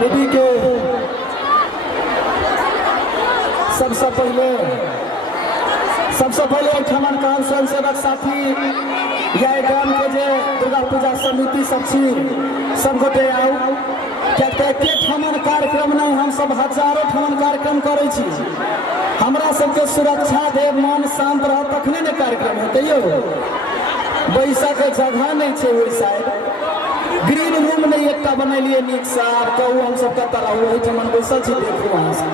committee के सबसे पहले ठमन काम स्वयं सेवक साथी या गाम के जे दुर्गा पूजा समिति सब सब गोटे आउ क्या ठमन कार्यक्रम नहीं हम सब हजारों ठमन कार्यक्रम करे छी हमरा सबके सुरक्षा दे मन शांत रह तखने ने कार्यक्रम हेतै यौ बैसा के जगह नहीं छे ओइ साइड ग्रीन रूम नहीं एकटा बनैलिए नीक से आब कहू हम सब कतऽ रहू ओहि ठमन बैसल छी देखू अहाँ सब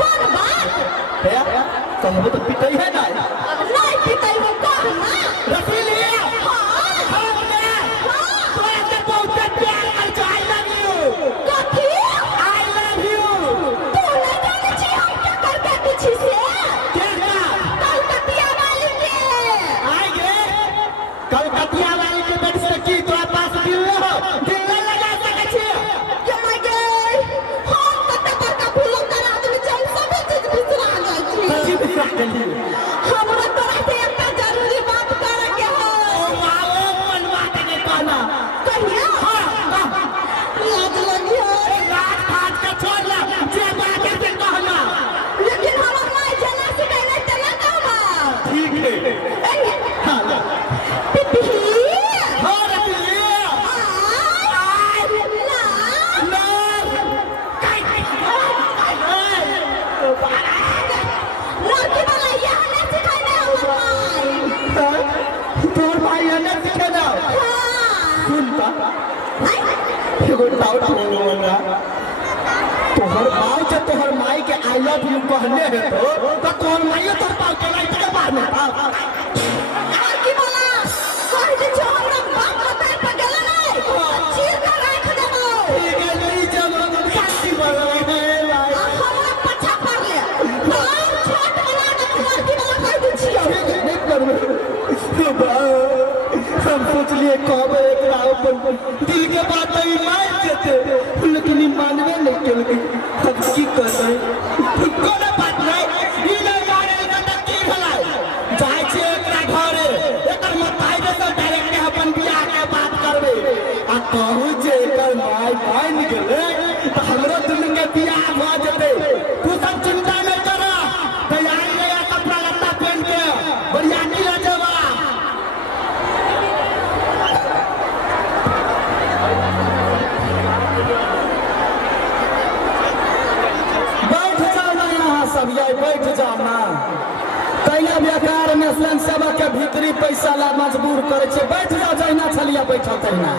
कौन बात है कहबो तो पिटै है ना नहीं पिटाई वो कौन ना रखी लिए हां हम ने तो ऐसे बहुत प्यार कर जो आई लव यू कथी आई लव यू तू नहीं जाने छी हम क्या करके पीछे से क्या कलकतिया वाली के आई गे कलकतिया वाली के बेट से की तोरा पास दिल नहीं लगा सके छी जमा गए हम कते बड़का फूलों का आदमी चल सब चीज बिसरा गई छी सच्ची बिसरा गेली हमरा तोरा से एकटा जरूरी बात करे के हो आओ मन बात नहीं कहना कहिया हां लाज लगी है रात फाट के छोड़ ला जे बात है से कहना लेकिन हम नहीं जना सिखाइले तना कहबा ठीक है हां ला पिपी हो रही आई ना लड़की वाला यहाँ नहीं सिखाइले हम तोर भाई ने सीखे ना हां सुनता एगो डाउट हो गया तोहर माई के तोहर माई के आई लव यू कहने है तो तोहर माई तोर पाव के लाइट के बाहर में लड़की वाला कह दे जो हमरा बाप बताए पर गेला नहीं चीर के रख देबो ठीक है नहीं चलो शादी वाला है लाई हमरा पछा पड़ ले और छोट बना दे लड़की वाला कह दे छियो नहीं करबे हम सोच लिए कब एक राव दिल के बात ही मान जेते लेकिन मानवे नहीं केलकै हम की करबै कोनो बात नहीं ई नहीं जाने त की भला जाय छै एकरा घरे एकर मताई दे तो डायरेक्ट अपन बियाह के बात करबे आ कहू जे एकर माय मान गेले त हमरो दुनू के बियाह भ जेते तू सब चिंता नहीं कर तैयार ले कपड़ा लत्ता पहन के बढ़िया नीला जवा सब ये बैठ जाओ ना कैला बेकार में स्वयं सेवक के भीतरी पैसा ला मजबूर करे छे बैठ जाओ जहिना छलिया बैठो तहिना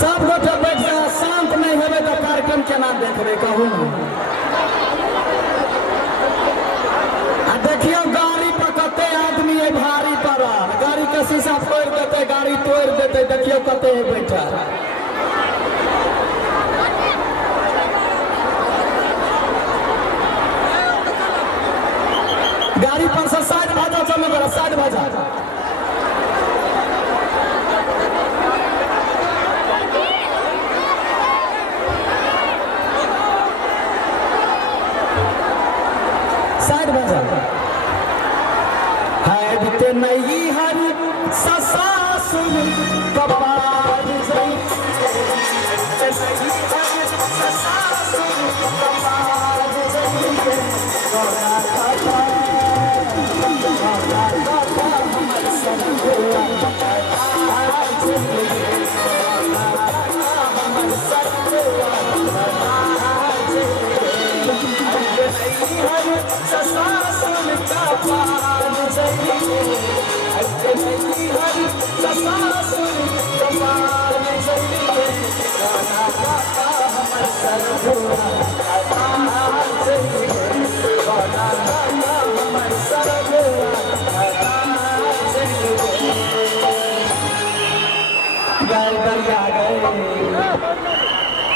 सब गोटे बैठ जाओ शांत नहीं हेबे तो कार्यक्रम केना देखबे कहू आ देखियो गाड़ी पर कते आदमी है भारी पड़ल गाड़ी के शीशा फोड़ देते गाड़ी तोड़ देते देखियो कते है बैठल गाड़ी पर से 60 भाजा चलो बड़ा 60 भाजा है बिते नहीं हर ससासुर कपार जई ससासुर कपार जई गोरा खाता हमर संगवा हमर संगवा हर ससासुर कपार जई हर ससासुर कपार जई गोरा खाता हमर संगवा कपार जई गोरा खाता हमर संगवा गए दरिया गए